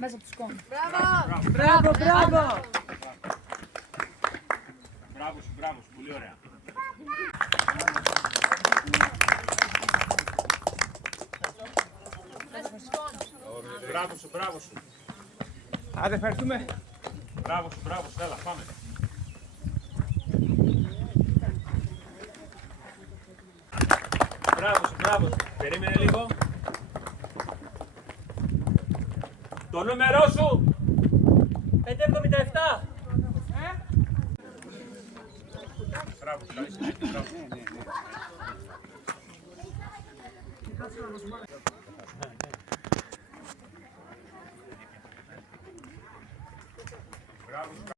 Μέσα από το σκόνη. Μπράβο, μπράβο! Μπράβο σου, μπράβο σου, πολύ ωραία. Μπράβο σου, μπράβο σου. Άντε, ευχαριστούμε. Μπράβο σου, έλα, πάμε. Μπράβο σου. Περίμενε λίγο. Το νούμερό σου. 577. Μπράβο, καλή συνέχεια, μπράβο.